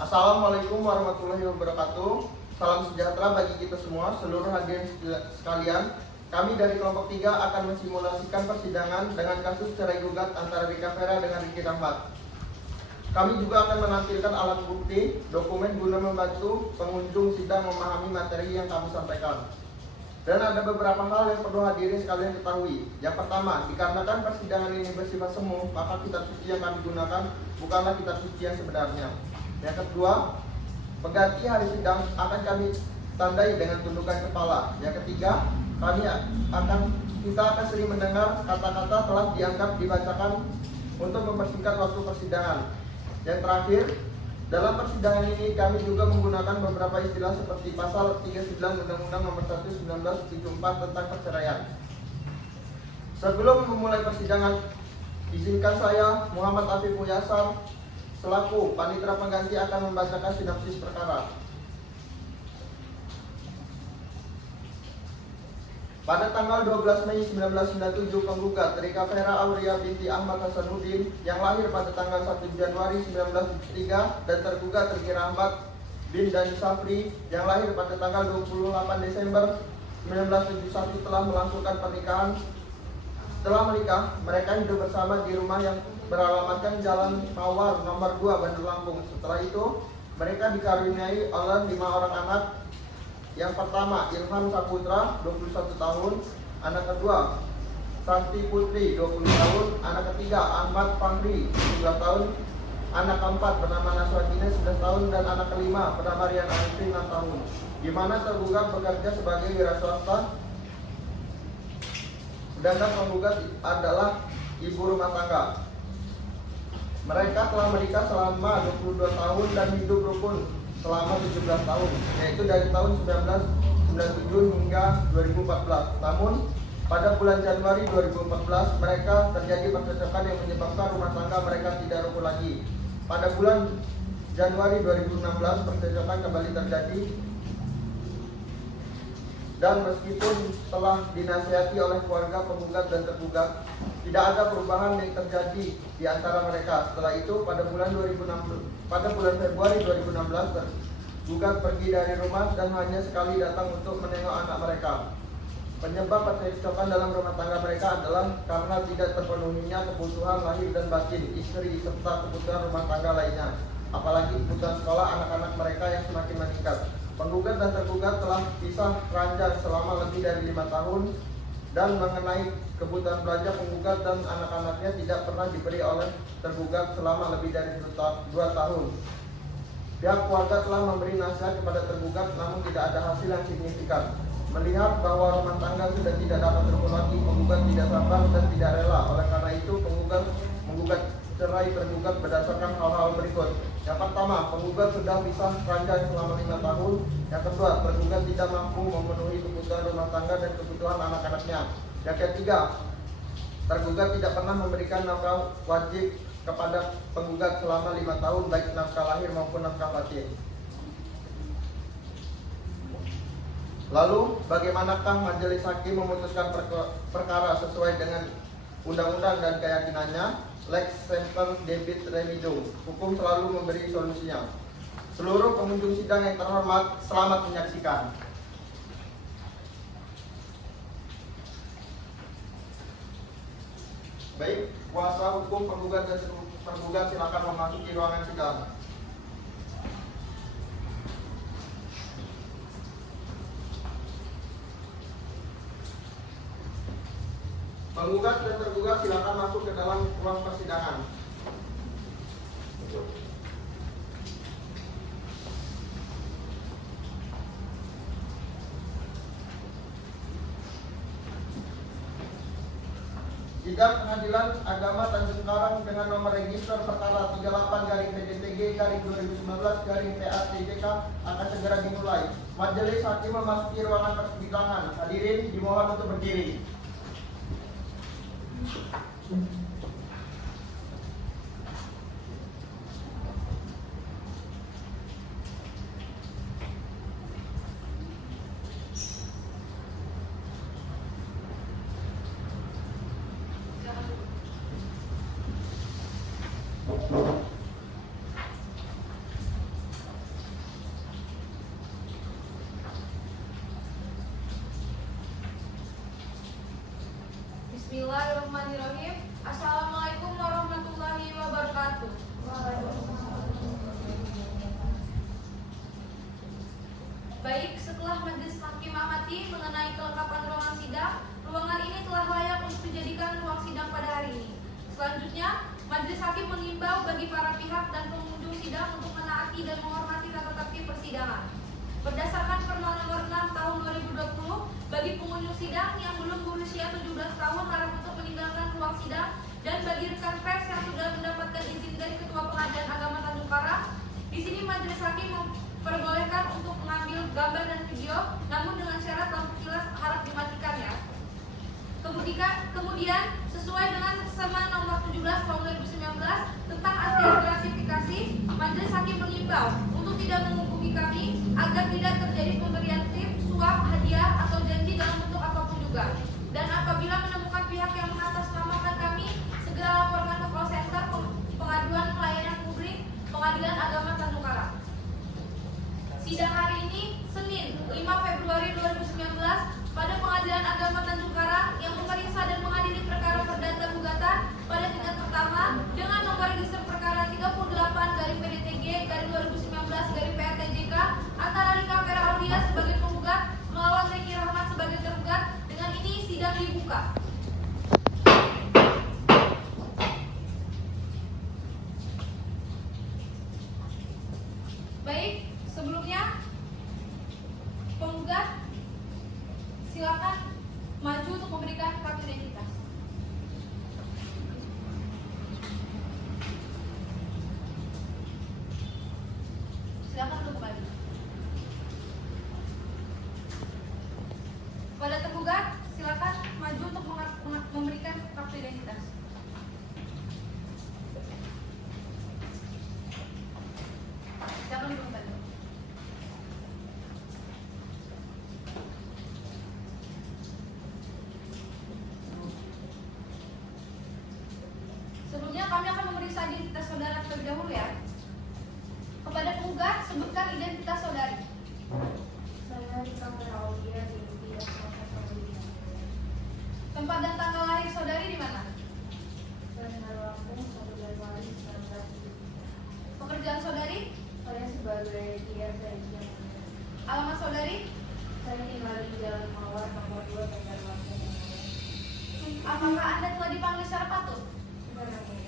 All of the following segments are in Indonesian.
Assalamualaikum warahmatullahi wabarakatuh. Salam sejahtera bagi kita semua, seluruh hadirin sekalian. Kami dari kelompok 3 akan mensimulasikan persidangan dengan kasus cerai gugat antara Rika Vera dengan Ricky Rahmat. Kami juga akan menampilkan alat bukti, dokumen guna membantu pengunjung sidang memahami materi yang kami sampaikan. Dan ada beberapa hal yang perlu hadirin sekalian ketahui. Yang pertama, dikarenakan persidangan ini bersifat semu, maka kitab suci yang kami gunakan bukanlah kitab suci yang sebenarnya. Yang kedua, pengganti hari sidang akan kami tandai dengan tundukan kepala. Yang ketiga, kita akan sering mendengar kata-kata telah dianggap dibacakan untuk mempersingkat waktu persidangan. Yang terakhir, dalam persidangan ini kami juga menggunakan beberapa istilah seperti pasal 39 Undang-Undang Nomor 1 1974 tentang perceraian. Sebelum memulai persidangan, izinkan saya, Muhammad Afif Muyassar, selaku panitera pengganti akan membacakan sinopsis perkara. Pada tanggal 12 Mei 1997, penggugat Rika Vera Aurea binti Ahmad Hasanuddin yang lahir pada tanggal 1 Januari 1973 dan tergugat Ricky Rahmat bin Dani Safri yang lahir pada tanggal 28 Desember 1971 telah melangsungkan pernikahan. Setelah menikah, mereka hidup bersama di rumah yang beralamatkan Jalan Mawar nomor 2 Bandar Lampung. Setelah itu, mereka dikaruniai oleh 5 orang anak. Yang pertama, Ilham Saputra, 21 tahun. Anak kedua, Santi Putri, 20 tahun. Anak ketiga, Ahmad Fahri, 17 tahun. Anak keempat bernama Naswadina, 11 tahun. Dan anak kelima bernama Rian Arifin, 6 tahun. Di mana tergugat bekerja sebagai wira swasta, sedangkan penggugat adalah ibu rumah tangga. Mereka telah menikah selama 22 tahun dan hidup rukun selama 17 tahun, yaitu dari tahun 1997 hingga 2014. Namun, pada bulan Januari 2014, mereka terjadi percekcokan yang menyebabkan rumah tangga mereka tidak rukun lagi. Pada bulan Januari 2016, percekcokan kembali terjadi. Dan meskipun telah dinasihati oleh keluarga penggugat dan tergugat, tidak ada perubahan yang terjadi di antara mereka. Setelah itu, pada bulan Februari 2016, tergugat pergi dari rumah dan hanya sekali datang untuk menengok anak mereka. Penyebab percekcokan dalam rumah tangga mereka adalah karena tidak terpenuhinya kebutuhan lahir dan batin istri serta kebutuhan rumah tangga lainnya, apalagi kebutuhan sekolah anak-anak mereka yang semakin meningkat. Penggugat dan tergugat telah pisah ranjang selama lebih dari 5 tahun, dan mengenai kebutuhan belanja, penggugat dan anak-anaknya tidak pernah diberi oleh tergugat selama lebih dari 2 tahun. Pihak keluarga telah memberi nasihat kepada tergugat, namun tidak ada hasil yang signifikan. Melihat bahwa rumah tangga sudah tidak dapat rukun lagi, penggugat tidak sabar dan tidak rela. Oleh karena itu, penggugat menggugat cerai tergugat berdasarkan hal-hal berikut. Yang pertama, penggugat sudah pisah ranjang selama 5 tahun. Yang kedua, tergugat tidak mampu memenuhi kebutuhan rumah tangga dan kebutuhan anak-anaknya. Yang ketiga, tergugat tidak pernah memberikan nafkah wajib kepada penggugat selama 5 tahun, baik nafkah lahir maupun nafkah batin. Lalu, bagaimanakah majelis hakim memutuskan perkara sesuai dengan undang-undang dan keyakinannya? Lex semper debit remido. Hukum selalu memberi solusinya. Seluruh pengunjung sidang yang terhormat, selamat menyaksikan. Baik, kuasa hukum penggugat dan tergugat silakan memasuki ruangan sidang. Penggugat dan tergugat silakan masuk ke dalam ruang persidangan. Sidang Pengadilan Agama Tanjung Karang dengan nomor register perkara 38-PDTG-2019-PATJK akan segera dimulai. Majelis hakim memasuki ruangan persidangan. Hadirin dimohon untuk berdiri. Selanjutnya, majelis hakim mengimbau bagi para pihak dan pengunjung sidang untuk menaati dan menghormati tata tertib persidangan. Berdasarkan Perma Nomor 6 Tahun 2020, bagi pengunjung sidang yang belum berusia 17 tahun harap untuk meninggalkan ruang sidang, dan bagi rekan pers yang sudah mendapatkan izin dari Ketua Pengadilan Agama Tanjung Karang, di sini majelis hakim memperbolehkan untuk mengambil gambar dan video, namun dengan syarat lampu kilas harap dimatikan ya. Kemudian sesuai dengan Perma Nomor 17 Tahun 2019 tentang hasil gratifikasi, majelis hakim mengimbau untuk tidak menghubungi kami agar tidak terjadi pemberian tip, suap, hadiah atau janji dalam bentuk apapun juga. Dan apabila menemukan pihak yang mengatasnamakan kami, segera laporkan ke call center pengaduan pelayanan publik Pengadilan Agama Tanjung Karang. Sidang hari ini Senin 5 Februari 2019 pada Pengadilan Agama Tanjung Karang yang memeriksa dan mengadili perkara perdata gugatan pada tingkat pertama dengan nomor register perkara 38/PDTG/2019/PRTJK antara Rika Vera Aulia sebagai penggugat melawan Zeki Rahmat sebagai tergugat. Dengan ini sidang dibuka. Baik, sebelumnya penggugat silakan maju untuk memberikan kartu identitas. Silakan untuk kembali. Pada tergugat, silakan maju untuk memberikan kartu identitas. Silakan untuk kembali. Sebelumnya kami akan memeriksa identitas saudara terlebih dahulu ya. Kepada penggugat, sebutkan identitas saudari. Saya Rika Vera Aulia di bidang proses pendidikan. Tempat dan tanggal lahir saudari di mana? Bandar Lampung 1 Januari 1973. Pekerjaan saudari? Saya sebagai IRT yang Alamat saudari? saya tinggal di Jalan Mawar nomor 2 Bandar Lampung. Apakah Anda telah dipanggil secara patut? Benar ya?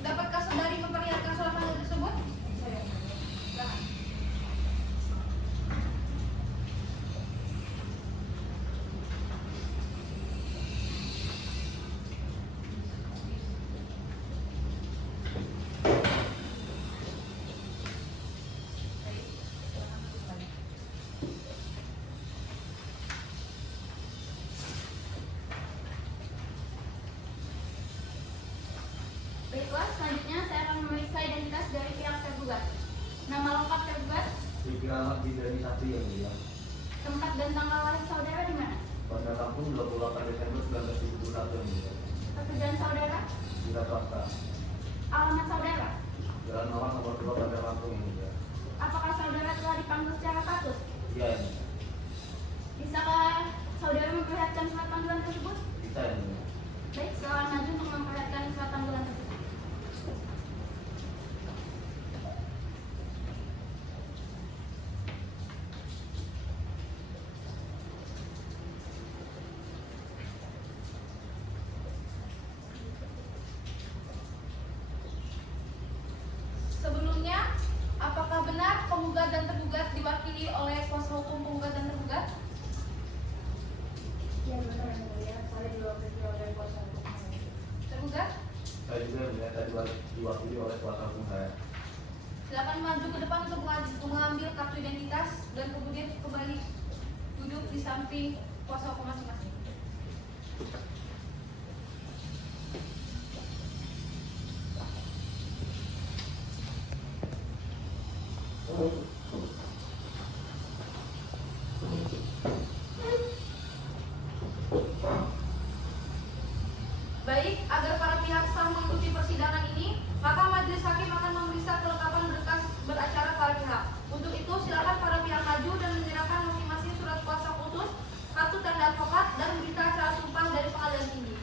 Dapatkah saudari memperlihatkan surat panggilan tersebut? Saya Silakan. Baiklah, selanjutnya saya akan memeriksa identitas dari pihak tergugat. Nama lengkap tergugat, Riki Rahmat Bidani Sakti yang mulia. tempat dan tanggal lahir saudara di mana? Bandar Lampung 28 Desember 1971 yang mulia. Pekerjaan saudara, Wira swasta. alamat saudara. Jalan Mawar nomor 2 Bandar Lampung yang mulia. Apakah saudara telah dipanggil secara patut? Iya yang mulia. Bisakah saudara memperlihatkan surat panggilan tersebut? Bisa yang mulia. Baik, silakan maju untuk memperlihatkan surat panggilan tersebut. Sebelumnya, apakah benar penggugat dan tergugat diwakili oleh kuasa hukum penggugat dan tergugat? Ya benar yang mulia, saya diwakili oleh kuasa hukum. Tergugat, Saya juga yang mulia tadi diwakili oleh kuasa hukum saya. silakan maju ke depan untuk mengambil kartu identitas dan kemudian kembali duduk di samping kuasa hukum masing-masing. Baik, agar para pihak sah mengikuti persidangan ini, maka majelis hakim akan memeriksa kelengkapan berkas beracara para pihak. Untuk itu, silakan para pihak maju dan menyerahkan masing-masing surat kuasa khusus, kartu tanda advokat, dan berita acara sumpah dari pengadilan tinggi.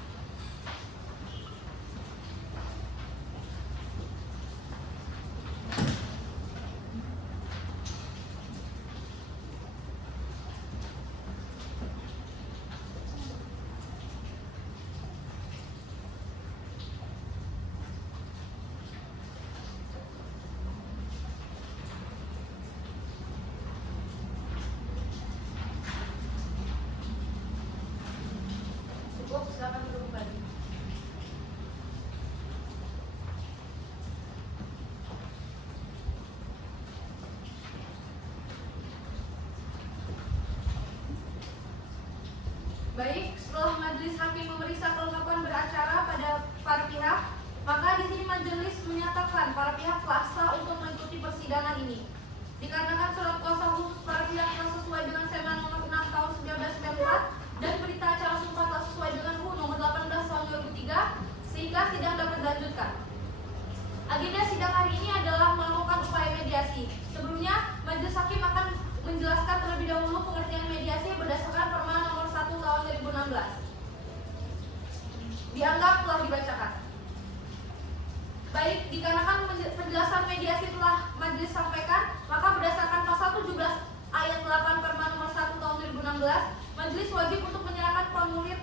persidangan ini. Dikarenakan surat kuasa khusus para pihak telah sesuai dengan Semen nomor 6 tahun 1994 dan berita acara sumpah telah sesuai dengan UU nomor 18 tahun 2003, sehingga sidang dapat dilanjutkan. Agenda sidang hari ini adalah melakukan upaya mediasi. Sebelumnya, majelis hakim akan menjelaskan terlebih dahulu pengertian mediasi berdasarkan Perma nomor 1 tahun 2016. Dianggap telah dibacakan. Baik, dikarenakan penjelasan mediasi telah majelis sampaikan, maka berdasarkan pasal 17 ayat 8 Perma nomor 1 tahun 2016, majelis wajib untuk menyerahkan formulir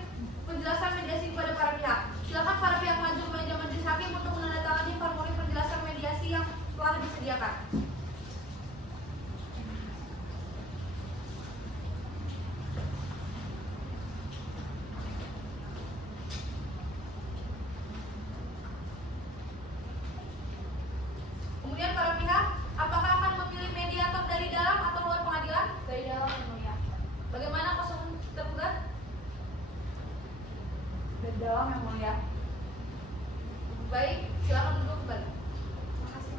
penjelasan mediasi kepada para pihak. Silakan para pihak maju ke meja majelis hakim untuk menandatangani formulir penjelasan mediasi yang telah disediakan. Kemudian para pihak, apakah akan memilih mediator dari dalam atau luar pengadilan? Dari dalam yang mulia. Bagaimana kosong tergugat? Dari dalam yang mulia. Baik, silakan duduk kembali. Makasih.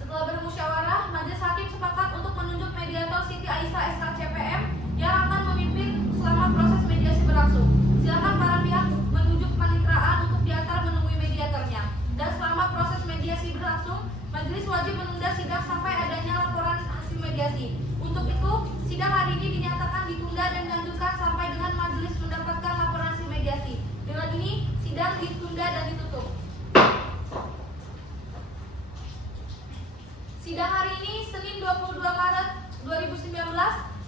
Setelah bermusyawarah, majelis hakim sepakat untuk menunjuk mediator Siti Aisyah SK CPM yang akan memimpin selama proses mediasi berlangsung. Silakan para pihak menunjuk panitraan untuk diantar menemui mediatornya. Dan selama proses mediasi berlangsung, majelis wajib menunda sidang sampai adanya laporan hasil mediasi. Untuk itu, sidang hari ini dinyatakan ditunda dan dilanjutkan sampai dengan majelis mendapatkan laporan hasil mediasi. Dengan ini, sidang ditunda dan ditutup. Sidang hari ini Senin 22 Maret 2019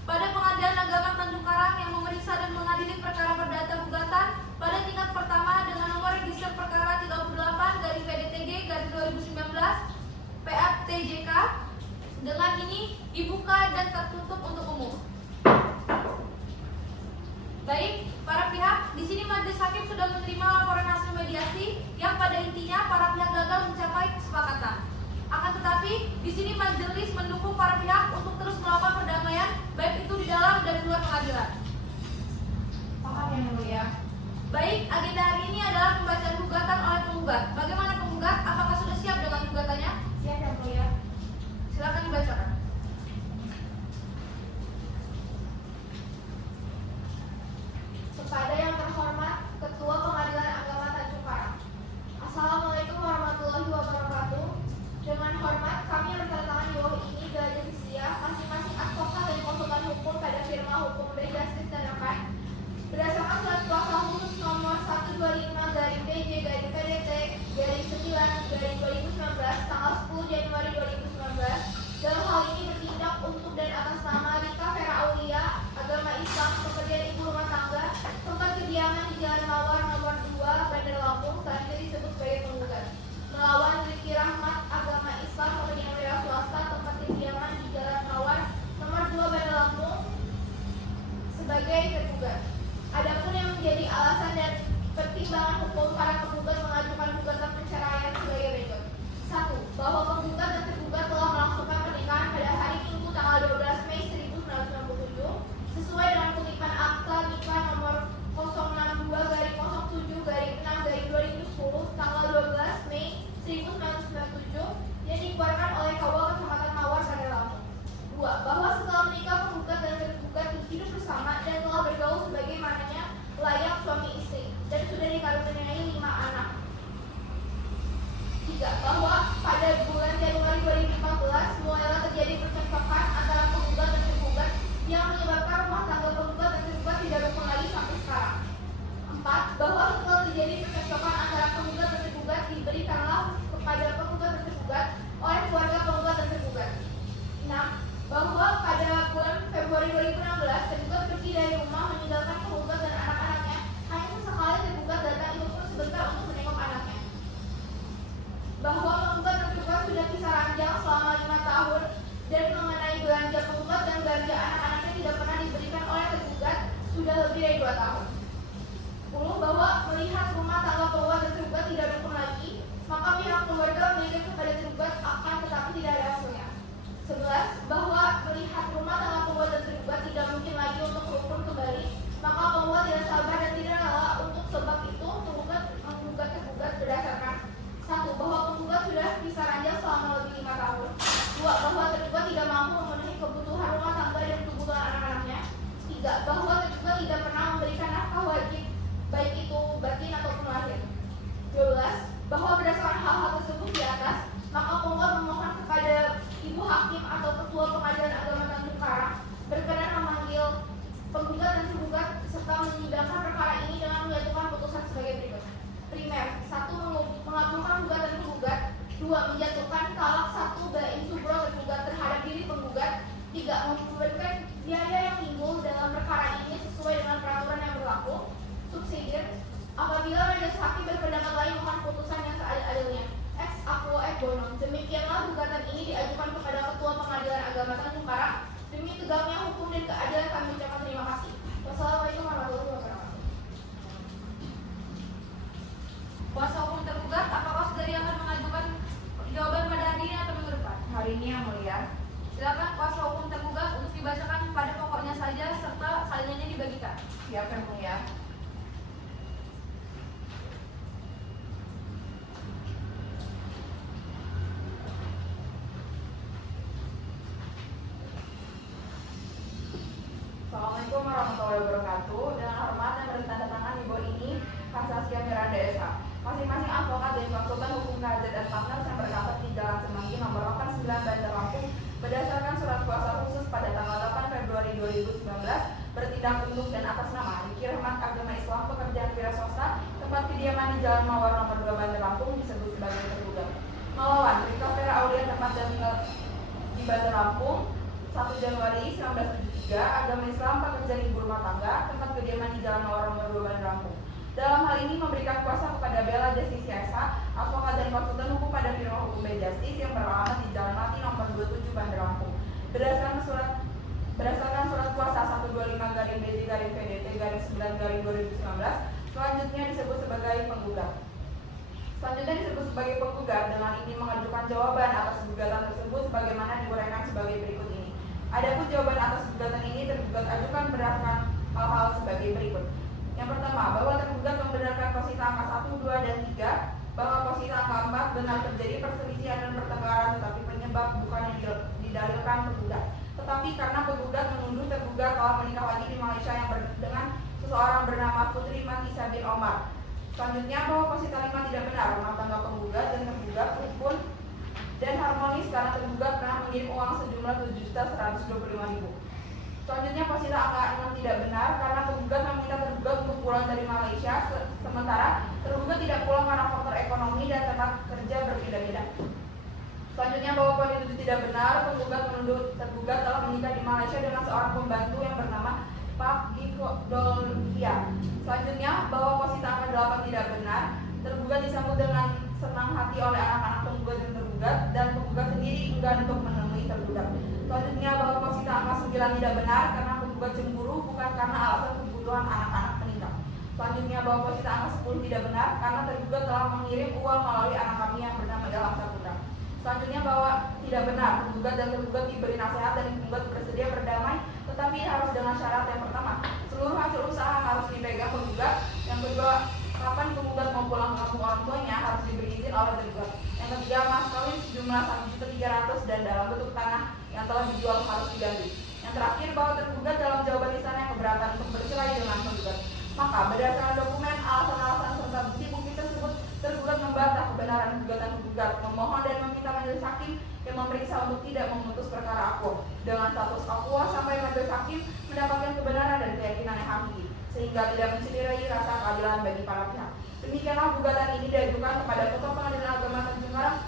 pada Pengadilan Agama Tanjung Karang yang memeriksa dan mengadili perkara perdata gugatan pada tingkat pertama dengan nomor register perkara 38/PDTG/2019 PATJK. Dengan ini dibuka dan tertutup untuk umum. Baik, para pihak, di sini majelis hakim sudah menerima laporan hasil mediasi yang pada intinya para pihak gagal mencapai kesepakatan. Akan tetapi, di sini majelis mendukung para pihak untuk terus melakukan perdamaian, baik itu di dalam dan di luar pengadilan. Paham yang mulia. Baik, agenda hari ini adalah pembacaan gugatan oleh penggugat. Bagaimana penggugat? Apakah sudah siap dengan gugatannya? Siap yang mulia. Silakan dibacakan. Kepada yang terhormat Ketua Pengadilan Agama Tanjung Karang. Assalamualaikum warahmatullahi wabarakatuh. Dengan hormat, kami bertantangan di bawah ini belajar setia masing-masing advokat dan konsultan hukum pada firma hukum The Justice Tanakan berdasarkan surat kuasa khusus nomor 125/PDT/9/2019 tanggal 10 Januari 2019. Dalam hal ini bertindak untuk dan atas nama Rika Vera Aulia, agama Islam, pekerjaan ibu rumah tangga, tempat kediaman di Jalan Mawar nomor 2, Bandar Lampung, selanjutnya disebut sebagai penggugat. Melawan Riki Rahmat, agama Islam, pekerjaan wira swasta, tempat kediaman di Jalan Mawar nomor 2, Bandar Lampung, sebagai tergugat. Adapun yang menjadi alasan dan pertimbangan hukum para penggugat mengajukan gugatan perceraian sebagai berikut. 1. Bahwa penggugat dan tergugat telah melangsungkan pernikahan pada hari Minggu tanggal 12 Mei 1997 sesuai dengan kutipan akta nikah nomor 062/07/6/2010 tanggal 12 Mei 1997 yang dikeluarkan oleh KUA Kecamatan Mawar, Bandar Lampung. 2. Bahwa setelah menikah penggugat dan tergugat hidup bersama dan telah bergaul sebagaimananya layak suami istri dan sudah dikaruniai 5 anak. 3. Bahwa pada bulan Januari 2014 mulailah terjadi percekcokan antara penggugat dan tergugat yang menyebabkan rumah tangga penggugat dan tergugat tidak rukun lagi sampai sekarang. 4. Bahwa setelah terjadi percekcokan antara penggugat dan tergugat diberikanlah kepada penggugat dan tergugat oleh keluarga penggugat dan tergugat. 6. Bahwa pada bulan Februari 2016 tergugat pergi dari rumah meninggalkan penggugat dan anak-anaknya, hanya sesekali tergugat datang itu pun sebentar untuk menengok anaknya. Bahwa penggugat dan tergugat 3. Bahwa tergugat tidak pernah memberikan nafkah wajib, baik itu batin ataupun lahir. 12. Bahwa berdasarkan hal-hal tersebut di atas, maka penggugat memohon kepada Ibu Hakim atau Ketua Pengadilan Agama Tanjung Karang berkenan memanggil penggugat dan tergugat serta menyidangkan perkara ini dengan menjatuhkan putusan sebagai berikut. Primer, 1. Mengabulkan gugatan penggugat. 2. Menjatuhkan talak 1 bain subro tergugat terhadap diri penggugat. 3. Memberikan biaya yang timbul dalam perkara ini sesuai dengan peraturan yang berlaku. Subsidiar, apabila majelis hakim berpendapat lain mohon putusan yang seadil-adilnya. Ex aquo et bono. Demikianlah gugatan ini diajukan kepada Ketua Pengadilan Agama Tanjung Karang. Demi tegaknya hukum dan keadilan kami ucapkan terima kasih. Wassalamualaikum warahmatullahi wabarakatuh. Kuasa hukum tergugat, apakah saudari akan mengajukan jawaban pada hari ini atau minggu depan? Hari ini yang mulia. Silakan kuasa hukum tergugat untuk dibacakan pada pokoknya saja serta salinannya dibagikan. Siap yang mulia. Assalamualaikum warahmatullahi wabarakatuh. Dengan hormat yang bertandatangan di bawah ini, Saskia Miranda Esa. Masing-masing advokat dan konsultan hukum KZ dan partners yang berkantor di Jalan Semanggi nomor 89 Bandar Lampung berdasarkan surat kuasa khusus pada tanggal 8 Februari 2019 bertindak untuk dan atas nama Riki Rahmat Agama Islam Pekerjaan Wira Swasta tempat kediaman di Jalan Mawar nomor 2 Bandar Lampung disebut sebagai tergugat. Melawan Rika Vera Aulia tempat dan tinggal di Bandar Lampung 1 Januari 1973 Agama Islam Pekerjaan Ibu Rumah Tangga tempat kediaman di Jalan Mawar nomor 2 Bandar Lampung. Dalam hal ini memberikan kuasa kepada Bella Justisia Esa, advokat dan konsultan hukum pada firma hukum B Justice yang beralamat di Jalan Mati nomor 27 Bandar Lampung. Berdasarkan surat kuasa 125-BJ-PDT-9-2019 selanjutnya disebut sebagai penggugat. Dengan ini mengajukan jawaban atas gugatan tersebut sebagaimana diuraikan sebagai berikut ini. Adapun jawaban atas gugatan ini tergugat ajukan berdasarkan hal-hal sebagai berikut. Yang pertama, bahwa tergugat membenarkan posisi angka 1, 2, dan 3, bahwa posisi angka 4 benar terjadi perselisihan dan pertengkaran tetapi penyebab bukan yang didalilkan tergugat. Tetapi karena penggugat menuduh tergugat telah menikah lagi di Malaysia dengan seseorang bernama Putri Matisa bin Omar. Selanjutnya, bahwa posisi 5 tidak benar, rumah tangga penggugat dan tergugat rukun dan harmonis karena tergugat pernah mengirim uang sejumlah 7.125.000. Selanjutnya, posisi angka 6 tidak benar karena penggugat meminta tergugat untuk pulang dari Malaysia, sementara tergugat tidak pulang karena faktor ekonomi dan tempat kerja berbeda-beda. Selanjutnya, bahwa posisi 7 tidak benar, penggugat menuduh tergugat telah menikah di Malaysia dengan seorang pembantu yang bernama Pak Gikdolia. Selanjutnya, bahwa posisi angka 8 tidak benar, tergugat disambut dengan senang hati oleh anak-anak penggugat dan tergugat, dan penggugat sendiri enggan untuk menemui tergugat. Selanjutnya, bahwa posisi angka 9 tidak benar karena penggugat cemburu bukan karena alasan kebutuhan anak-anak menikah. Selanjutnya, bahwa posisi angka 10 tidak benar karena tergugat telah mengirim uang melalui anak kami yang bernama Ilham Saputra. Selanjutnya, bahwa tidak benar penggugat dan tergugat diberi nasihat dan penggugat bersedia berdamai, tetapi harus dengan syarat yang pertama, seluruh hasil usaha harus dipegang penggugat. Yang kedua, kapan penggugat mau pulang ke kampung orang tuanya harus diberi izin oleh tergugat. Yang ketiga, mas kawin sejumlah 1.300.000 dan dalam bentuk tanah yang telah dijual harus diganti. Yang terakhir, bahwa tergugat dalam jawaban lisan yang keberatan untuk bercerai dengan penggugat. Maka berdasarkan dokumen, alasan-alasan serta bukti-bukti tersebut, tergugat membantah kebenaran gugatan penggugat, memohon dan meminta majelis hakim yang memeriksa untuk tidak memutus perkara akuo dengan status akuo sampai majelis hakim mendapatkan kebenaran dan keyakinan yang hakiki, sehingga tidak mencederai rasa keadilan bagi para pihak. Demikianlah gugatan ini diajukan kepada Ketua Pengadilan Agama Tanjung Karang.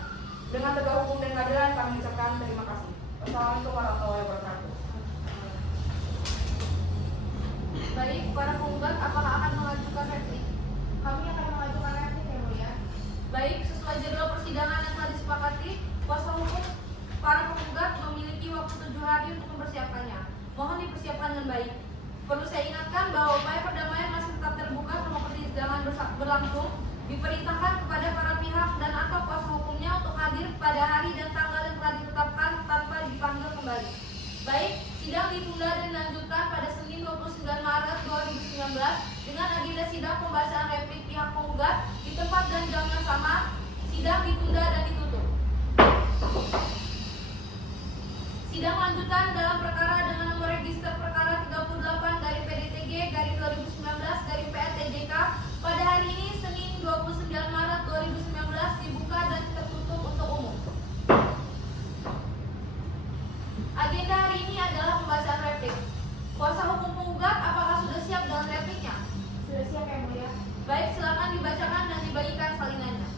Dengan tegak hukum dan keadilan kami ucapkan terima kasih. Wassalamualaikum warahmatullahi wabarakatuh. Baik, para penggugat apakah akan mengajukan replik? Kami akan mengajukan replik yang mulia. Baik, sesuai jadwal persidangan yang telah disepakati, kuasa hukum para penggugat memiliki waktu 7 hari untuk mempersiapkannya. Mohon dipersiapkan dengan baik. Perlu saya ingatkan bahwa upaya perdamaian masih tetap terbuka selama persidangan berlangsung. Diperintahkan kepada para pihak dan atau kuasa hukumnya untuk hadir pada hari dan tanggal yang telah ditetapkan tanpa dipanggil kembali. Baik, sidang ditunda dan dilanjutkan pada Senin 29 Maret 2019 dengan agenda sidang pembacaan replik pihak penggugat di tempat dan jam yang sama. Sidang ditunda dan ditutup. Sidang lanjutan dalam perkara dengan nomor Register Perkara 38 dari PDTG garis 2019 dari PATJK pada hari ini Senin 29 Maret 2019 dibuka dan tertutup untuk umum. Agenda hari ini adalah pembacaan replik. Kuasa hukum penggugat apakah sudah siap dengan repliknya? Sudah siap yang mulia. Baik, silakan dibacakan dan dibagikan salinannya.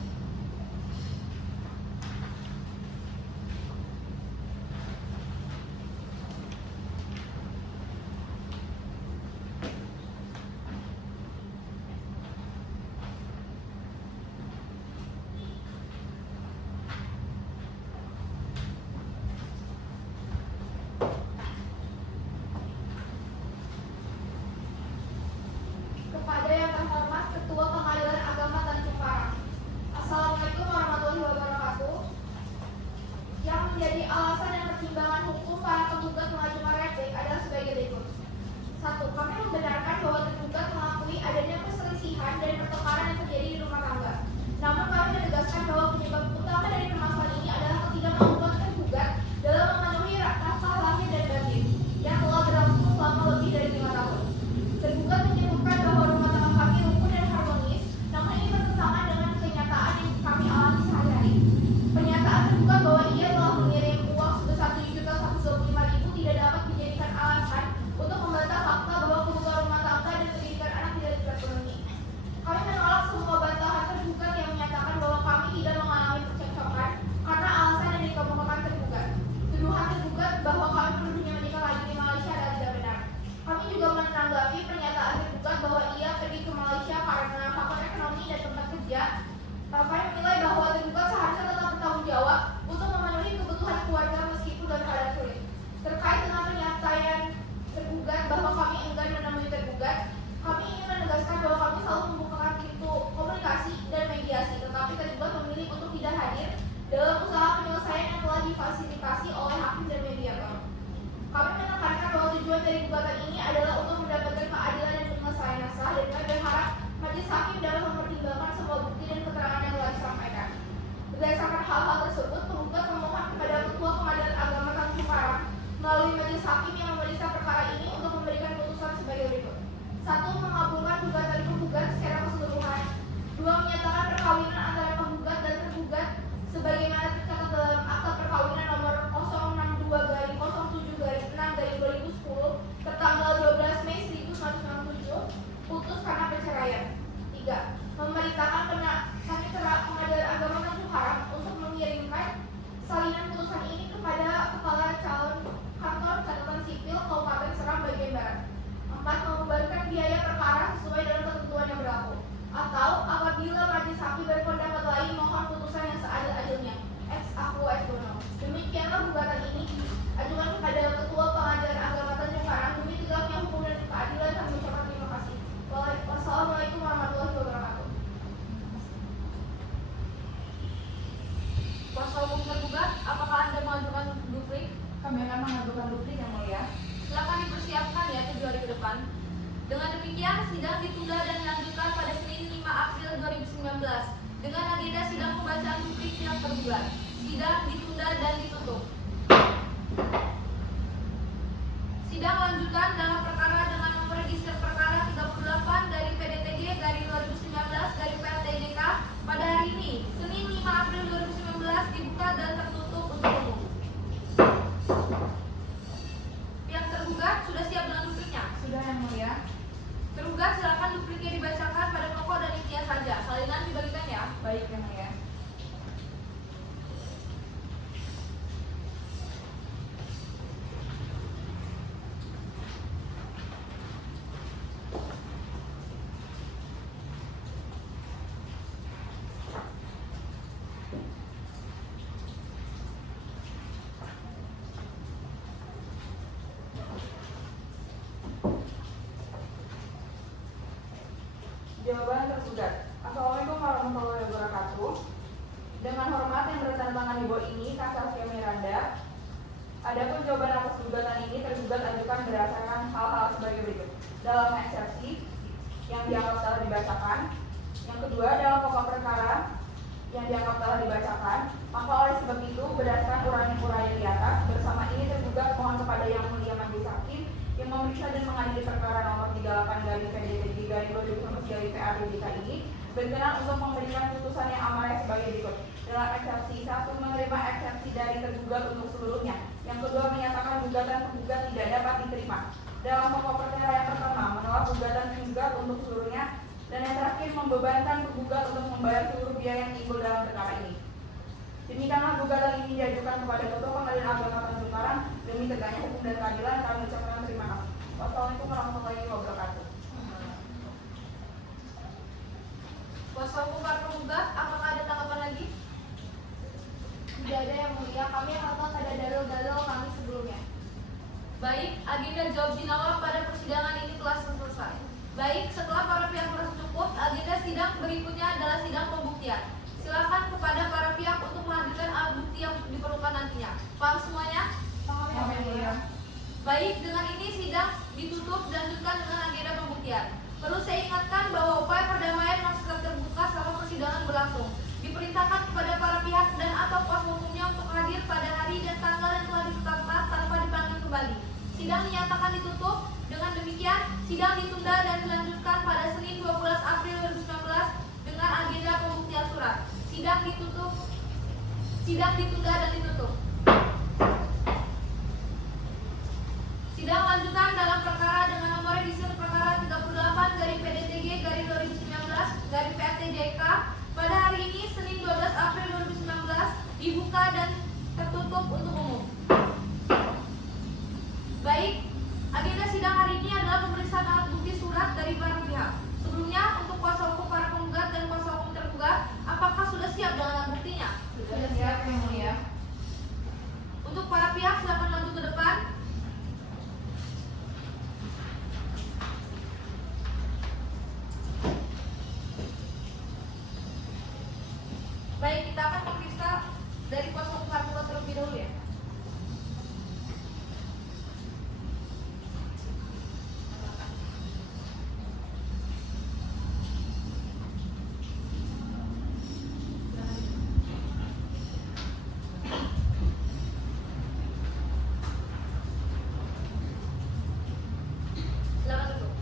Kepada yang terhormat Ketua Pengadilan Agama Tanjung Karang. Assalamualaikum warahmatullahi wabarakatuh. Yang menjadi alasan dan pertimbangan hukum para penggugat mengajukan replik adalah sebagai berikut. 1. Kami membenarkan bahwa tergugat mengakui adanya perselisihan dan pertengkaran yang terjadi di rumah tangga. Namun kami menegaskan bahwa penyebab utama dari permasalahan ini adalah ketidakmampuan tergugat dalam memenuhi nafkah lahir dan batin yang telah berlangsung selama lebih dari 5 tahun. Tergugat menyebutkan bahwa rumah tangga kami rukun dan harmonis, namun ini bertentangan dengan kenyataan yang kami alami sehari-hari. Pernyataan tergugat bahwa ia telah mengirim uang sebesar Rp7.125.000 tidak dapat dijadikan alasan untuk membantah fakta bahwa kebutuhan rumah tangga dan pendidikan anak tidak terpenuhi. Kami menolak semua bantahan tergugat yang menyatakan bahwa kami tidak mengalami percekcokan karena alasan yang dikemukakan tergugat. Tuduhan tergugat bahwa kami menuduhnya menikah lagi di Malaysia adalah tidak benar. Kami juga menanggapi pernyataan tergugat bahwa ia pergi ke Malaysia karena faktor ekonomi dan tempat kerja. Kami menilai bahwa tergugat seharusnya tetap bertanggung jawab untuk memenuhi kebutuhan keluarga meskipun dalam keadaan sulit. Terkait dengan pernyataan tergugat bahwa kami enggan menemui tergugat, kami ingin menegaskan bahwa kami selalu membukakan pintu komunikasi dan mediasi, tetapi tergugat memilih untuk tidak hadir dalam usaha penyelesaian yang telah difasilitasi oleh hakim dan mediator. Kami menekankan bahwa tujuan dari gugatan ini adalah untuk mendapatkan keadilan dan penyelesaian yang sah, dan kami berharap majelis hakim dapat mempertimbangkan semua bukti dan keterangan yang telah disampaikan. Berdasarkan hal-hal tersebut, penggugat memohon kepada Ketua Pengadilan Agama Tanjung Karang melalui majelis hakim yang memeriksa perkara ini untuk memberikan putusan sebagai berikut. 1. Mengabulkan gugatan penggugat secara keseluruhan. 2. Menyatakan perkawinan antara penggugat dan tergugat sebagaimana tercatat dalam akta perkawinan nomor 062-07-6-2010 tertanggal 12 Mei 1997 putus karena perceraian. 3. Memerintahkan Pengadilan Agama Tanjung Karang untuk mengirimkan salinan putusan ini kepada Kepala Calon Kantor Catatan Sipil Kabupaten Seram bagian Barat. 4. Membebankan biaya perkara sesuai dengan ketentuan yang berlaku. Atau apabila majelis hakim berpendapat lain, mohon putusan yang seadil-adilnya. Ex aequo ex bono. Demikianlah gugatan ini diajukan kepada Ketua Pengadilan Agama Tanjung Karang demi tegaknya hukum dan keadilan. Kami ucapkan terima kasih. Wassalamualaikum warahmatullahi wabarakatuh. Kuasa hukum tergugat, apakah Anda mengajukan duplik? Kami akan mengajukan duplik yang mulia. Silakan dipersiapkan ya 7 hari ke depan. Dengan demikian, sidang ditunda dan dilanjutkan pada Senin 5 April 2019 dengan agenda sidang pembacaan duplik pihak tergugat. Sidang ditunda dan ditutup. Sidang lanjutan dalam perkara dengan nomor register perkara 38 dari PDTG garis 2019 dari PATJK pada hari ini, Senin 5 April 2019 dibuka dan tertutup untuk umum. Pihak tergugat sudah siap dengan dupliknya? Sudah yang mulia. Tergugat silakan dupliknya dibacakan pada pokok dan intinya saja. Salinan dibagikan ya. Baik yang mulia. Jawaban tergugat. Assalamualaikum warahmatullahi wabarakatuh. Dengan hormat yang bertanda di bawah ini, Kasaskia Miranda. Adapun jawaban atas gugatan ini tergugat ajukan berdasarkan hal-hal sebagai berikut. Dalam eksepsi yang dianggap telah dibacakan. Yang kedua, dalam pokok perkara yang dianggap telah dibacakan. Maka oleh sebab itu, berdasarkan uraian di atas, bersama ini tergugat mohon kepada Yang Mulia Majelis Hakim yang memeriksa dan mengadili perkara nomor 38/PDTG/2019/PAT DKI berkenan untuk memberikan putusan yang amanah sebagai berikut. Dalam eksepsi 1, menerima eksepsi dari tergugat untuk seluruhnya. Yang kedua, menyatakan gugatan penggugat tidak dapat diterima. Dalam pokok perkara yang pertama, menolak gugatan penggugat untuk seluruhnya. Dan yang terakhir, membebankan penggugat untuk membayar seluruh biaya yang timbul dalam perkara ini. Demikianlah gugatan ini diajukan kepada Ketua Pengadilan Agama Tanjung Karang demi tegaknya hukum dan keadilan. Kami ucapkan terima kasih. Wassalamualaikum warahmatullahi wabarakatuh. Kuasa hukum para penggugat, apakah ada tanggapan lagi? Tidak ada yang mulia, kami akan pada dalil-dalil kami sebelumnya. Baik, agenda jawab jinawa pada persidangan ini telah selesai. Baik, setelah para pihak merasa cukup, agenda sidang berikutnya adalah sidang pembuktian. Silakan kepada para pihak untuk menghadirkan alat bukti yang diperlukan nantinya. Paham semuanya? Paham yang mulia. Baik, dengan ini sidang ditutup dan dilanjutkan dengan agenda pembuktian. Perlu saya ingatkan bahwa upaya perdamaian masih tetap terbuka selama persidangan berlangsung. Diperintahkan kepada para pihak dan atau kuasa hukumnya untuk hadir pada hari dan tanggal yang telah ditetapkan tanpa dipanggil kembali. Sidang dinyatakan ditutup. Dengan demikian, sidang ditunda dan dilanjutkan pada Senin 12 April 2019 dengan agenda pembuktian surat. Sidang ditutup. Sidang ditunda dan ditutup. Sidang lanjutan dalam perkara dengan nomor edisi perkara 38/PDTG/2019/PAT-JK pada hari ini Senin 12 April 2019 dibuka dan tertutup untuk umum. Baik, agenda sidang hari ini adalah pemeriksaan alat bukti surat dari para pihak. Sebelumnya, untuk kuasa hukum para penggugat dan kuasa hukum tergugat, apakah sudah siap dengan alat buktinya? Sudah siap, Yang Mulia. Untuk para pihak, silakan maju ke depan. Baik, kita akan memeriksa dari kuasa hukum para penggugat terlebih dahulu ya. Silakan duduk.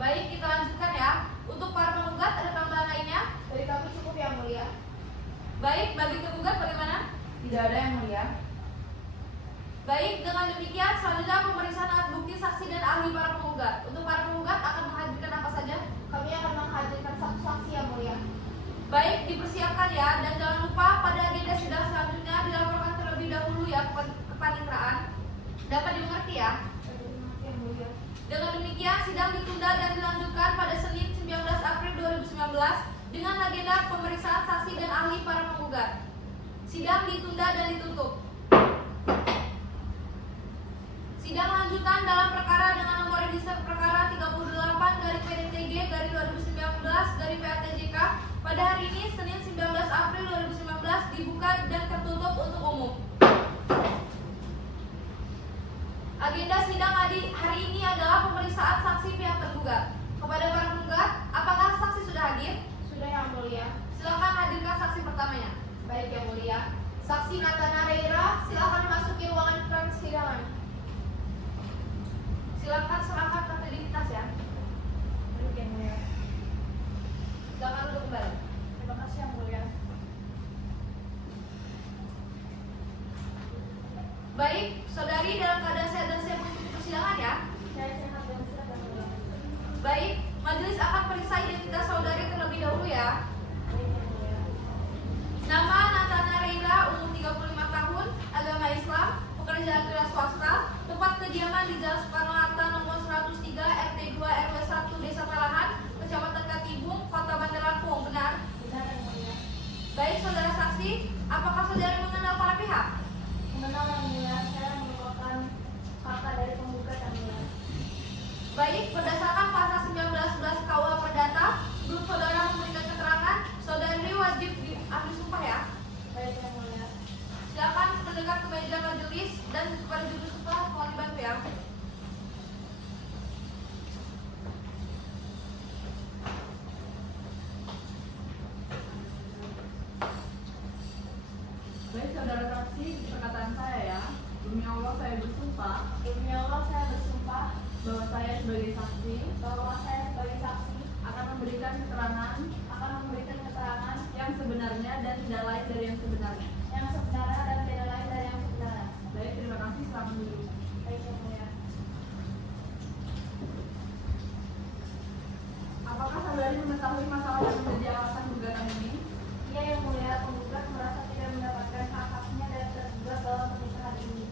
Baik, kita lanjutkan ya. Untuk para penggugat ada tambahan lainnya? Dari kami cukup yang mulia. Baik, bagi tergugat bagaimana? Tidak ada, Yang Mulia. Baik, dengan demikian selanjutnya pemeriksaan alat bukti saksi dan ahli para penggugat. Untuk para penggugat akan menghadirkan apa saja? Kami akan menghadirkan satu saksi yang mulia. Baik, dipersiapkan ya, dan jangan lupa pada agenda sidang selanjutnya dilaporkan terlebih dahulu ya ke panitraan. Dapat dimengerti ya? Yang mulia. Dengan demikian sidang ditunda dan dilanjutkan pada Senin 19 April 2019 dengan agenda pemeriksaan saksi dan ahli para penggugat. Sidang ditunda dan ditutup. Sidang lanjutan dalam perkara dengan nomor edisi perkara 38/PDTG/2019/PAT-JK pada hari ini Senin 19 April 2019 dibuka dan tertutup untuk umum. Agenda sidang hari ini adalah pemeriksaan saksi pihak tergugat. Kepada para penggugat, apakah saksi sudah hadir? Sudah yang mulia. Silakan hadirkan saksi pertamanya. Baik yang mulia. Saksi Natana Reira, silakan memasuki ruangan persidangan. Silakan serahkan kartu identitas ya. Baik yang mulia. Silakan duduk kembali. Terima kasih yang mulia. Baik, saudari dalam keadaan sehat dan siap mengikuti persidangan ya. Saya sehat dan siap yang mulia. Baik, majelis akan periksa identitas saudari terlebih dahulu ya. Baik yang mulia. Nama Natana Reira, umur 35 tahun, agama Islam, pekerjaan wira swasta, tempat kediaman di Jalan Soekarno-Hatta nomor 103 RT 2 RW 1 Desa Talahan, Kecamatan Katibung, Kota Bandar Lampung, benar? Benar yang mulia. Baik, saudara saksi, apakah saudari mengenal para pihak? Mengenal yang mulia, saya merupakan kakak dari penggugat yang mulia. Baik, berdasarkan pasal 1911 KUA Perdata, sebelum saudara memberikan keterangan, saudari wajib diambil sumpah ya. Baik yang mulia. Silakan mendekat ke meja majelis dan kepada juru sumpah mohon dibantu ya. saudari mengetahui masalah yang menjadi alasan gugatan ini? Ia yang mulia, penggugat merasa tidak mendapatkan hak-haknya dan tergugat dalam pernikahan ini.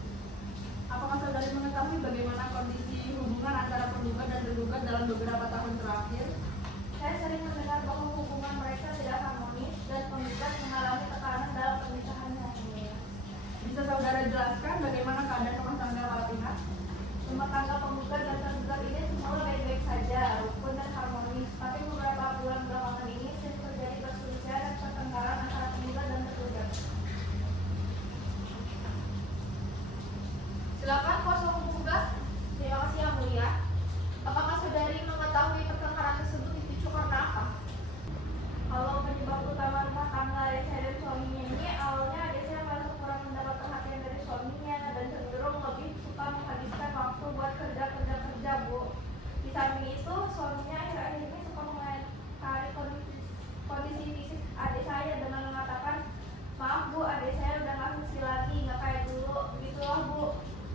Apakah saudari mengetahui bagaimana kondisi hubungan antara penggugat dan tergugat dalam beberapa tahun terakhir? Saya sering mendengar bahwa hubungan mereka tidak harmonis dan penggugat mengalami tekanan dalam pernikahannya yang mulia. Bisa saudara jelaskan bagaimana keadaan rumah tangga para pihak? Rumah tangga penggugat dan tergugat ini semula baik-baik saja, rukun dan harmonis. Tapi beberapa bulan belakangan ini sering terjadi perselisihan dan pertengkaran antara penggugat dan tergugat. Silakan kuasa hukum penggugat. Terima kasih yang mulia. Apakah saudari mengetahui pertengkaran tersebut dipicu karena apa? Kalau penyebab utama rumah tangga adik saya dan suaminya ini awalnya adik saya merasa kurang mendapat perhatian dari suaminya dan cenderung lebih suka menghabiskan waktu buat kerja Bu. Di samping itu suaminya akhir-akhir ini suka mengomentari kondisi fisik adik saya dengan mengatakan, maaf Bu, adik saya udah nggak kecil lagi, nggak kayak dulu. Begitulah Bu.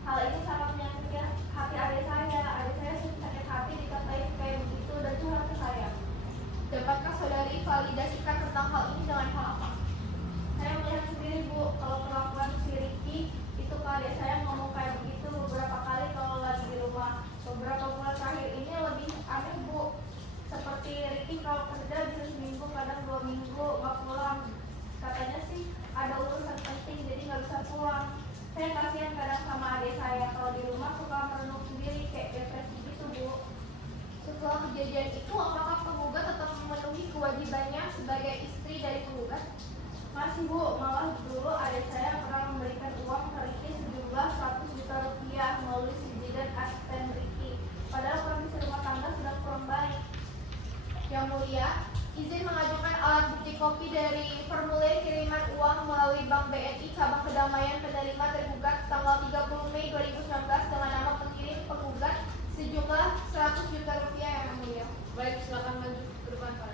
Hal ini sangat menyakiti hati adik saya. Adik saya sering sakit hati dikatain kayak begitu dan curhat ke saya. Dapatkah saudari validasikan tentang hal ini dengan hal apa? Saya melihat sendiri Bu, kalau perlakuan si Ricky itu ke adik saya ngomong kayak begitu beberapa kali kalau lagi di rumah. Beberapa bulan terakhir ini lebih aneh Bu. Seperti Ricky kalau kerja bisa seminggu, kadang 2 minggu nggak pulang. Katanya sih ada urusan penting jadi nggak bisa pulang. Saya kasihan kadang sama adik saya, kalau di rumah suka merenung sendiri kayak depresi gitu Bu. Setelah kejadian itu, apakah penggugat tetap memenuhi kewajibannya sebagai istri dari penggugat? Masih Bu, malah dulu adik saya pernah memberikan uang ke Ricky sejumlah 100 juta rupiah melalui CD dan asisten Ricky. Padahal kondisi rumah tangga sedang kurang baik. Yang mulia, izin mengajukan alat bukti kopi dari formulir kiriman uang melalui Bank BNI Cabang Kedamaian penerima tergugat tanggal 30 Mei 2019 dengan nama pengirim penggugat sejumlah 100 juta rupiah yang mulia. Baik, silakan maju ke depan Pak.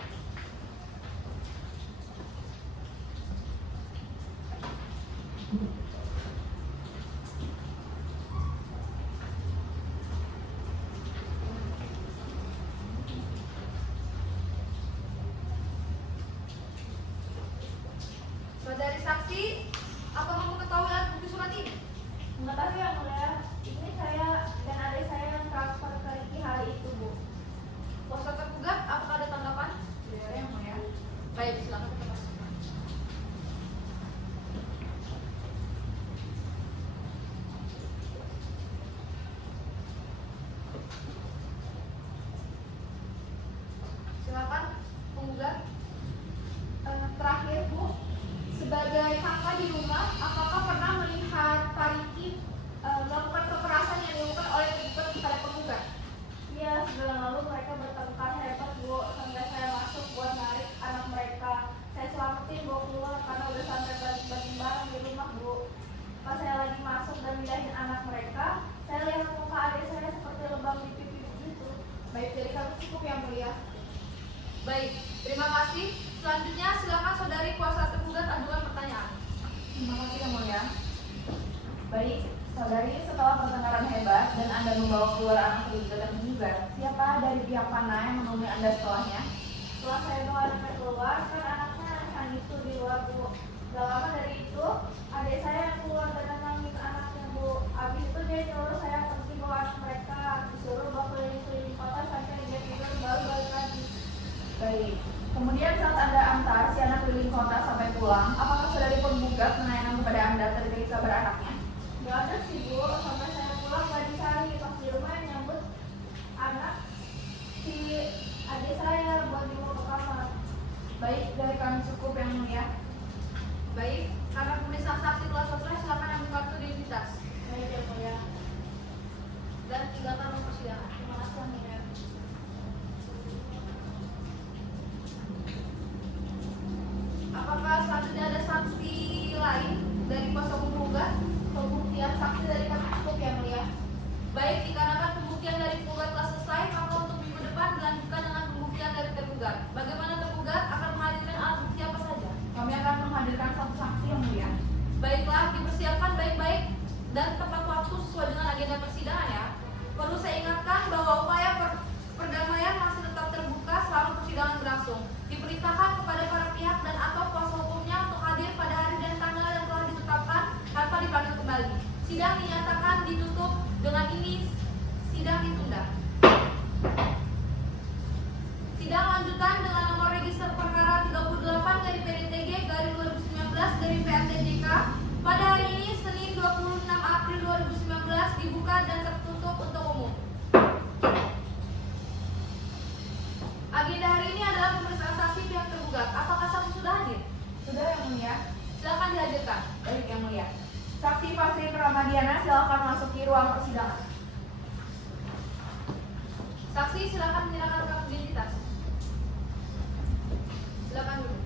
Saudari saksi, apakah mengetahui alat bukti surat ini? Mengetahui yang mulia, ini saya dan adik saya yang transfer ke Ricky hari itu Bu. Kuasa tergugat, apakah ada tanggapan? Saudara yang mulia. Baik, silakan ke depan. Silakan penggugat. Terakhir Bu, sebagai kakak di rumah, apakah pernah melihat Pak Ricky melakukan kekerasan yang dilakukan oleh penggugat kepada penggugat? Iya, sebulan lalu mereka bertengkar hebat Bu, sampai saya masuk buat narik anak mereka. Saya selamatin bawa keluar karena udah sampai banting barang di rumah Bu. Pas saya lagi masuk dan mindahin anak mereka, saya lihat muka adik saya seperti lubang di pipi begitu. Baik, dari kami cukup yang mulia. Baik, terima kasih. Selanjutnya silakan saudari kuasa tergugat ajukan pertanyaan. Terima kasih yang mulia. Baik, saudari, setelah pertengkaran hebat dan Anda membawa keluar anak tergugat dan penggugat, siapa dari pihak mana yang menemui Anda setelahnya? Setelah saya bawa anaknya keluar, kan anaknya nangis itu di luar Bu. Gak lama dari itu, adik saya yang keluar dan nangis anaknya Bu. Abis itu dia nyuruh saya pergi bawa anak mereka, disuruh bawa keliling-keliling kota sampai dia tidur baru balik lagi. Baik. Kemudian saat Anda antar si anak keliling kota sampai pulang, apakah saudari penggugat menanyakan kepada Anda terkait kabar anaknya? Gak ada sih Bu, sampai saya pulang gak dicari. Pas di rumah yang nyambut anak si adik saya buat dibawa ke kamar. Baik, dari kami cukup yang mulia. Baik, karena pemeriksaan saksi telah selesai, silakan ambil kartu identitas Baik yang mulia. dan tinggalkan ruang persidangan. Terima kasih yang mulia. Apakah selanjutnya ada saksi lain dari kuasa hukum penggugat? Pembuktian saksi dari kami cukup yang mulia. Baik, dikarenakan pembuktian dari penggugat telah selesai, maka untuk minggu depan dilanjutkan dengan pembuktian dari tergugat. Bagaimana tergugat akan menghadirkan alat bukti apa saja? Kami akan menghadirkan satu saksi yang mulia. Baiklah, dipersiapkan baik-baik dan tepat waktu sesuai dengan agenda persidangan ya. Perlu saya ingatkan bahwa upaya perdamaian masih tetap terbuka selama persidangan berlangsung. Sidang lanjutan dengan nomor register perkara 38 dari PDTG garing 2019 dari PATJK pada hari ini Senin 26 April 2019 dibuka dan tertutup untuk umum. Agenda hari ini adalah pemeriksaan saksi pihak tergugat. Apakah saksi sudah hadir? Sudah yang mulia. Silakan dihadirkan. Baik yang mulia. Saksi Fasrin Ramadiana silakan masuki ruang persidangan. Saksi silakan menyerahkan kartu identitas. Silakan dulu.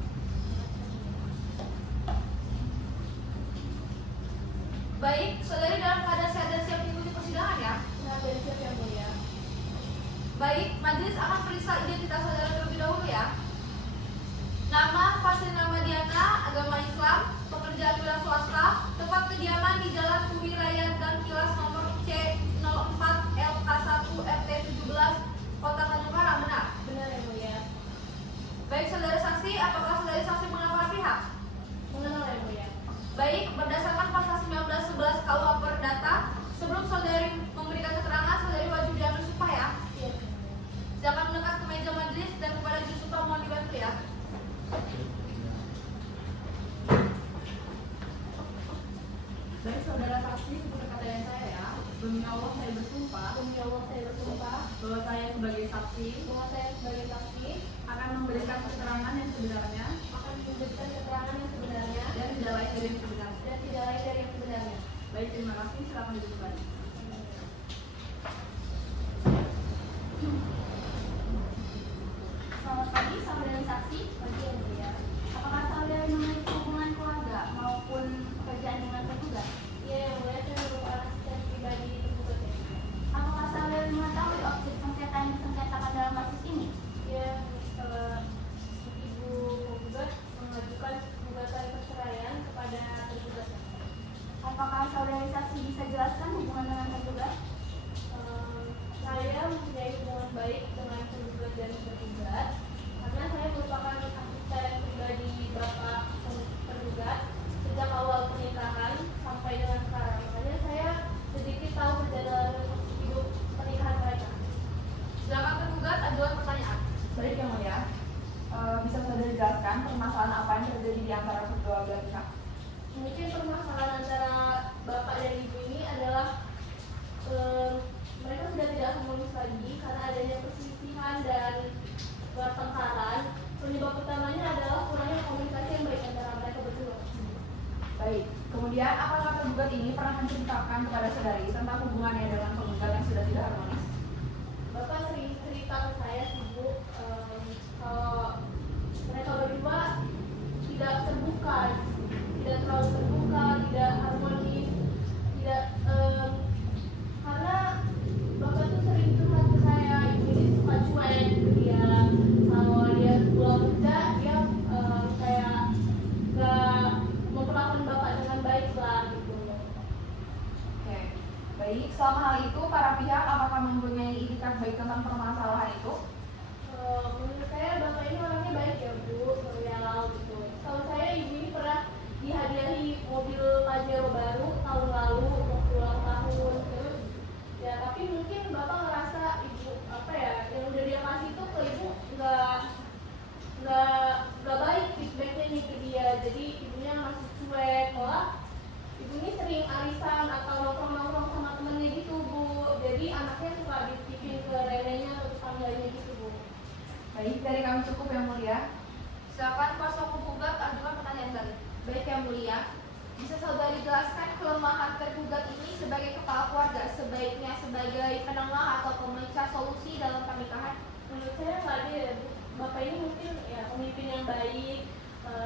Baik, saudari dalam keadaan sehat dan siap mengikuti persidangan ya. Nah, dari siap yang mulia. Baik, majelis akan periksa identitas saudara terlebih dahulu ya. Nama Fasrin Ramadiana, agama Islam, pekerjaan wira swasta, tempat kediaman di Jalan Turi Raya Gang Kilas nomor C04 LK1 RT 17 Kota Tanjung Karang, benar? Benar yang mulia. Baik saudara saksi, apakah saudari saksi mengenal pihak? Mengenal yang mulia. Baik, berdasarkan pasal 1911 KUH Perdata, sebelum saudari memberikan keterangan, saudari wajib diambil sumpah ya. Iya. Jangan mendekat ke meja majelis dan kepada juru sumpah mohon dibantu ya. Baik saudara saksi, untuk perkataan saya ya. Demi Allah saya bersumpah Demi Allah saya bersumpah bahwa saya sebagai saksi bahwa saya sebagai saksi akan memberikan keterangan yang sebenarnya akan memberikan keterangan yang sebenarnya dan tidak lain dari yang sebenarnya. dan tidak lain dari yang sebenarnya. Baik, terima kasih. Silakan duduk kembali. Selamat pagi, saudara saksi. Pagi yang mulia. Apakah saudara memiliki hubungan keluarga maupun pekerjaan dengan tergugat? Iya yang mulia, saya merupakan asisten pribadi tergugat ya. Apakah saudara mengetahui objek sengketa yang disengketakan dalam kasus ini? Iya, ibu penggugat mengajukan gugatan perceraian kepada tergugat. Apakah saudara saksi bisa jelaskan hubungan dengan tergugat? Saya mempunyai hubungan baik dengan tergugat dan tergugat karena saya merupakan asisten pribadi bapak tergugat sejak awal pernikahan sampai dengan sekarang. Makanya saya sedikit tahu perjalanan hidup pernikahan mereka. Silakan tergugat ajukan pertanyaan. Baik yang mulia. Bisa saudara jelaskan permasalahan apa yang terjadi di antara kedua belah pihak? Mungkin permasalahan antara bapak dan ibu ini adalah mereka sudah tidak harmonis lagi karena adanya perselisihan dan pertengkaran. Penyebab utamanya adalah kurangnya komunikasi yang baik antara mereka berdua. Baik. Kemudian apakah tergugat ini pernah menceritakan kepada saudari tentang hubungannya dengan penggugat yang sudah tidak harmonis? Bapak sering cerita ke saya sih Bu, kalau mereka berdua tidak terbuka, tidak terlalu terbuka, tidak harmonis, tidak karena bapak tuh sering curhat ke saya, ibu ini suka cuek ke dia. Kalau dia pulang kerja, dia kayak gak memperlakukan bapak dengan baik lah gitu. Oke. Baik, selama hal itu para pihak apakah mempunyai itikat baik tentang permasalahan itu? Menurut saya bapak ini orangnya baik ya Bu, loyal gitu. Kalau saya ibu ini pernah dihadiahi mobil Pajero baru tahun lalu waktu ulang tahun terus ya, tapi mungkin bapak ngerasa ibu apa ya yang udah dia kasih itu ke ibu nggak baik feedbacknya nih ke dia, jadi ibunya masih cuek. Malah ibu ini sering arisan atau nongkrong sama temennya gitu Bu, jadi anaknya suka dititipin ke neneknya atau tetangganya gitu Bu. Baik, dari kami cukup yang mulia. Silakan kuasa hukum penggugat ajukan pertanyaan balik. Baik yang mulia, bisa saudari jelaskan kelemahan tergugat ini sebagai kepala keluarga, sebaiknya sebagai penengah atau pemecah solusi dalam pernikahan? Menurut saya nggak ada ya Bu. Bapak ini mungkin ya pemimpin yang baik,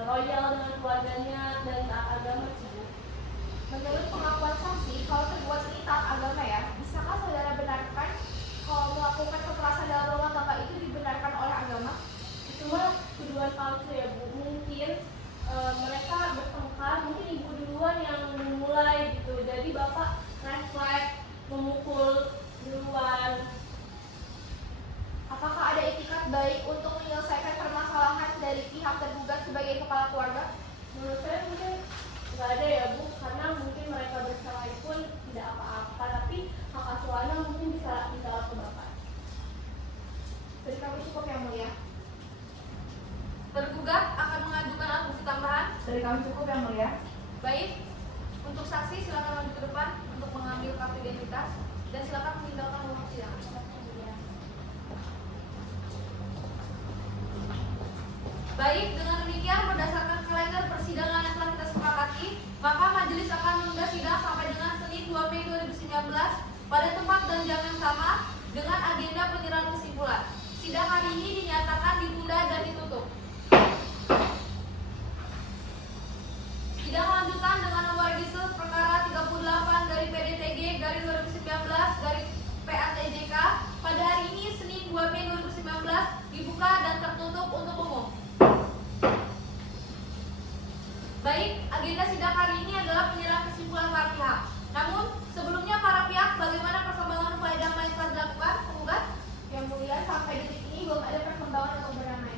loyal dengan keluarganya dan taat agama sih Bu. Menurut pengakuan saksi, kalau tergugat ini taat agama ya, bisakah saudara benarkan kalau melakukan kekerasan dalam rumah tangga itu dibenarkan oleh agama? Itu mah tuduhan palsu ya Bu. Mungkin mereka bertengkar, mungkin ibu duluan yang memulai gitu, jadi bapak refleks memukul duluan. Apakah ada itikat baik untuk menyelesaikan permasalahan dari pihak tergugat sebagai kepala keluarga? Menurut saya mungkin nggak ada ya Bu, karena mungkin mereka bercerai pun tidak apa-apa, tapi hak asuhannya mungkin bisa ke bapak. Jadi kami cukup yang mulia. Tergugat akan mengajukan alat bukti tambahan. Dari kami cukup yang mulia. Baik, untuk saksi silakan maju ke depan untuk mengambil kartu identitas dan silakan meninggalkan ruang sidang. Baik, dengan demikian berdasarkan kalender persidangan yang telah kita sepakati, maka majelis akan menunda sidang sampai dengan Senin 2 Mei 2019 pada tempat dan jam yang sama dengan agenda penyerahan kesimpulan. Sidang hari ini dinyatakan ditunda dan ditutup. Sidang lanjutan dengan nomor register perkara 38 dari PDTG garing 2019 garing PATJK pada hari ini Senin 2 Mei 2019 dibuka dan tertutup untuk umum. Baik, agenda sidang hari ini adalah penyerahan kesimpulan para pihak. Namun, sebelumnya para pihak bagaimana perkembangan upaya damai yang telah dilakukan, penggugat? Yang mulia, sampai detik ini belum ada perkembangan untuk berdamai.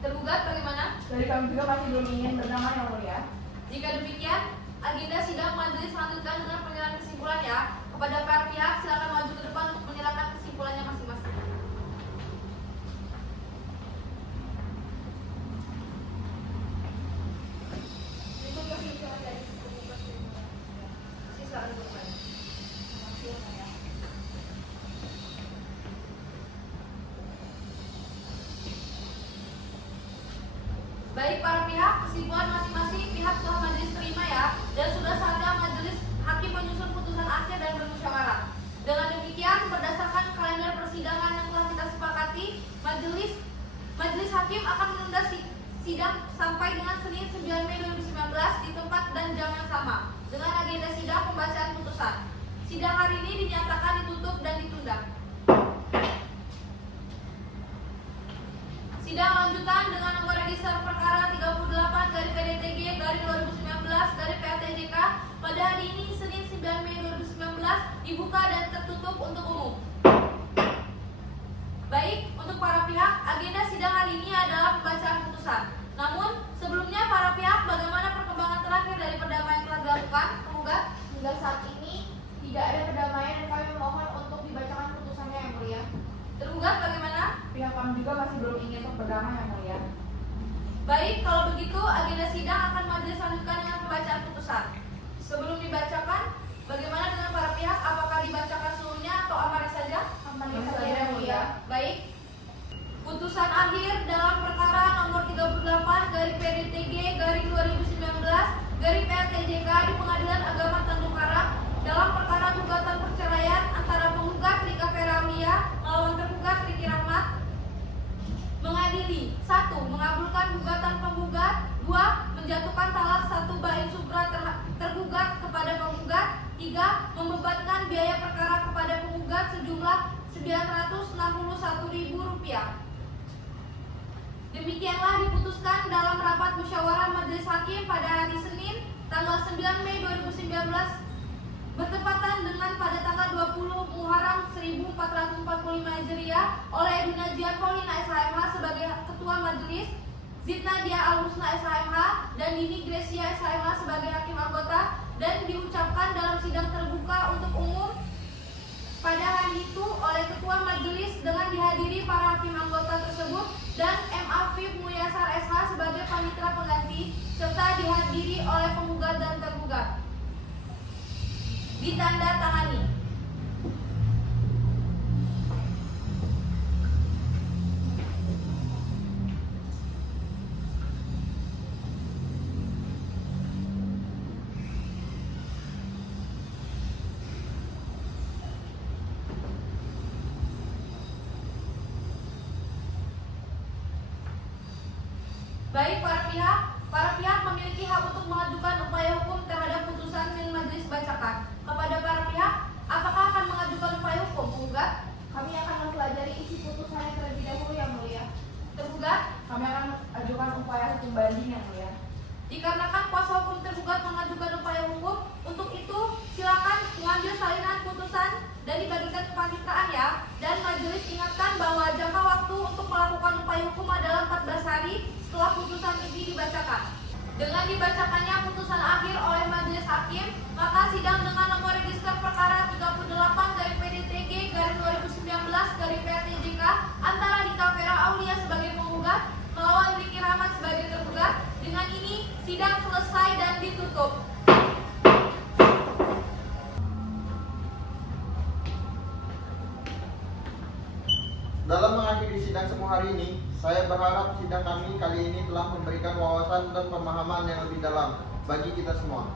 Tergugat bagaimana? Dari kami juga masih belum ingin berdamai yang mulia. Jika demikian, agenda sidang majelis lanjutkan dengan penyerahan kesimpulan ya. Kepada para pihak silakan maju ke depan untuk menyerahkan kesimpulannya masing-masing. Berikut kesimpulan dari Silakan duduk kembali. Baik para pihak, kesimpulan masing-masing pihak telah majelis terima ya, dan sudah saatnya majelis hakim menyusun putusan akhir dan bermusyawarah. Dengan demikian, berdasarkan kalender persidangan yang telah kita sepakati, majelis hakim akan menunda sidang sampai dengan Senin 9 Mei 2019 di tempat dan jam yang sama dengan agenda sidang pembacaan putusan. Sidang hari ini dinyatakan ditutup dan ditunda. Sidang lanjutan dengan nomor register perkara 38 dari PDTG garing 2019 dari PATJK pada hari ini Senin 9 Mei 2019 dibuka dan tertutup untuk umum. Baik, untuk para pihak, agenda sidang hari ini adalah pembacaan putusan. Namun, sebelumnya para pihak bagaimana perkembangan terakhir dari perdamaian yang telah dilakukan, penggugat? hingga saat ini tidak ada perdamaian dan kami mohon untuk dibacakan putusannya yang mulia. Tergugat bagaimana? Pihak kami juga masih belum ingin untuk berdamai yang mulia. Baik, kalau begitu agenda sidang akan majelis lanjutkan dengan pembacaan putusan. Sebelum dibacakan, bagaimana dengan para pihak? Apakah dibacakan seluruhnya atau amarnya saja? Amarnya saja yang mulia. Baik. Putusan akhir dalam perkara nomor 38 garing PDTG garing 2019 garing PATJK di Pengadilan Agama Tanjung Karang dalam perkara gugatan perceraian antara penggugat Rika Feraulia melawan tergugat Riki Rahmat mengadili 1. Mengabulkan gugatan penggugat, 2. Menjatuhkan talak 1 bain subra tergugat kepada penggugat, 3. Membebankan biaya perkara kepada penggugat sejumlah Rp961.000. Demikianlah diputuskan dalam rapat musyawarah majelis hakim pada hari Senin tanggal 9 Mei 2019 bertepatan dengan pada tanggal 20 Muharram 1445 Hijriah oleh Ibu Najia Paulina SHMH sebagai ketua majelis, Zidnadia Al-Husna SHMH dan Nini Grecia SHMH sebagai hakim anggota, dan diucapkan dalam sidang terbuka untuk umum pada hari itu oleh ketua majelis dengan dihadiri para hakim anggota tersebut dan M. Afif Muyasar SH sebagai panitera pengganti serta dihadiri oleh penggugat dan tergugat. Ditanda tangani. Baik para pihak memiliki hak untuk mengajukan upaya hukum terhadap putusan yang majelis bacakan. Kepada para pihak, apakah akan mengajukan upaya hukum, penggugat? Kami akan mempelajari isi putusannya terlebih dahulu yang mulia. Tergugat? Kami akan ajukan upaya hukum banding yang mulia. Dikarenakan kuasa hukum tergugat mengajukan upaya hukum, untuk itu silakan mengambil salinan putusan dan dibagikan ke panitiaan ya. Dan majelis ingatkan bahwa jangka waktu untuk melakukan upaya hukum adalah 14 hari setelah putusan ini dibacakan. Dengan dibacakannya putusan akhir oleh majelis hakim, maka sidang dengan nomor register perkara 38 dari PDTG garing 2019 garing PATJK antara Rika Vera Aulia sebagai penggugat melawan sidang semua hari ini, saya berharap sidang kami kali ini telah memberikan wawasan dan pemahaman yang lebih dalam bagi kita semua.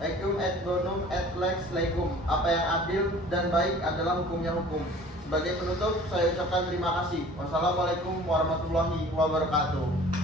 Ecum et bonum et lex legum. Apa yang adil dan baik adalah hukumnya hukum. Sebagai penutup, saya ucapkan terima kasih. Wassalamualaikum warahmatullahi wabarakatuh.